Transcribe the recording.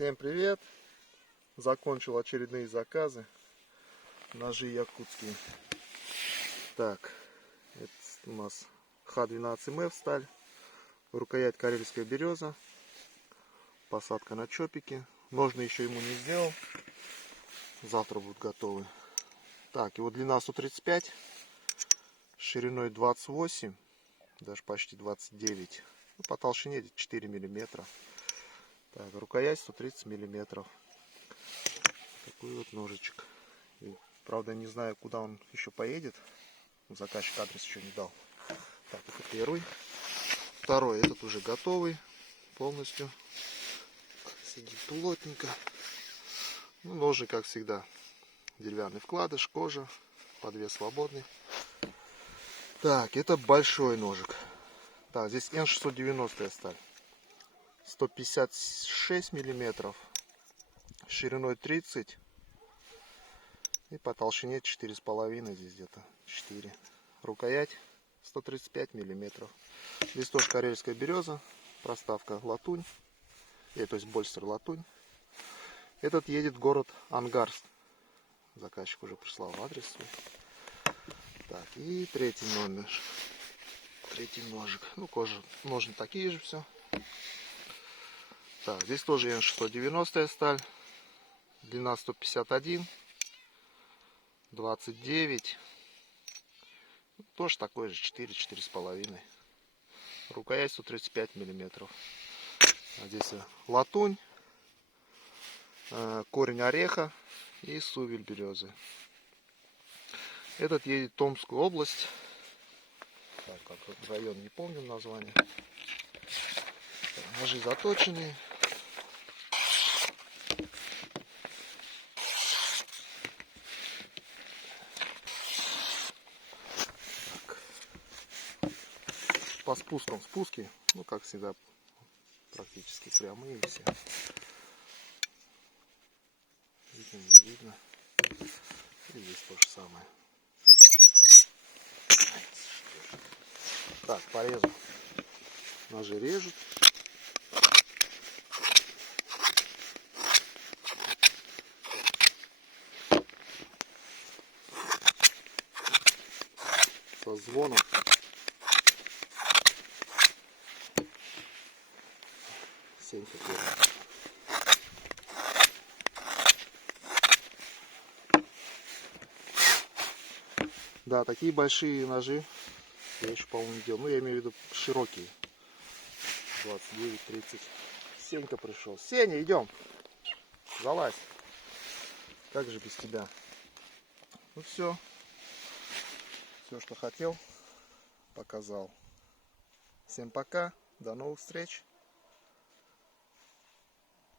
Всем привет! Закончил очередные заказы. Ножи якутские. Так, это у нас Х12МФ сталь. Рукоять карельская береза. Посадка на чопики. Ножны еще ему не сделал. Завтра будут готовы. Так, его длина 135. Шириной 28. Даже почти 29. По толщине 4 миллиметра. Так, рукоять 130 миллиметров. Такой вот ножичек. И, правда, не знаю, куда он еще поедет. Заказчик адрес еще не дал. Так, это первый. Второй, этот уже готовый полностью. Сидит плотненько. Ну, ножи, как всегда, деревянный вкладыш, кожа, подвес свободный. Так, это большой ножик. Так, здесь Н690 сталь. 156 миллиметров. Шириной 30. И по толщине 4,5, здесь где-то 4. Рукоять 135 миллиметров. Листож карельская береза. Проставка латунь. То есть больстер латунь. Этот едет в город Ангарск. Заказчик уже прислал адрес свой. Так, и третий номер. Третий ножик. Ну, кожа, ножны такие же все. Так, здесь тоже Н690 сталь. Длина 151. 29. Тоже такой же 4-4,5. Рукоять 135 миллиметров. А здесь латунь, корень ореха и сувель березы. Этот едет в Томскую область. Так, как район, не помню название. Ножи заточенные. По спускам спуски, ну как всегда, практически прямые все. Видно, не видно. И здесь то же самое. Так, порезу. Ножи режут. Со звоном. Сенька первый. Да, такие большие ножи я еще, по-моему, не делал. Ну, я имею в виду широкие. 29-30. Сенька пришел. Сеня, идем. Залазь. Как же без тебя? Ну все. Все, что хотел, показал. Всем пока. До новых встреч.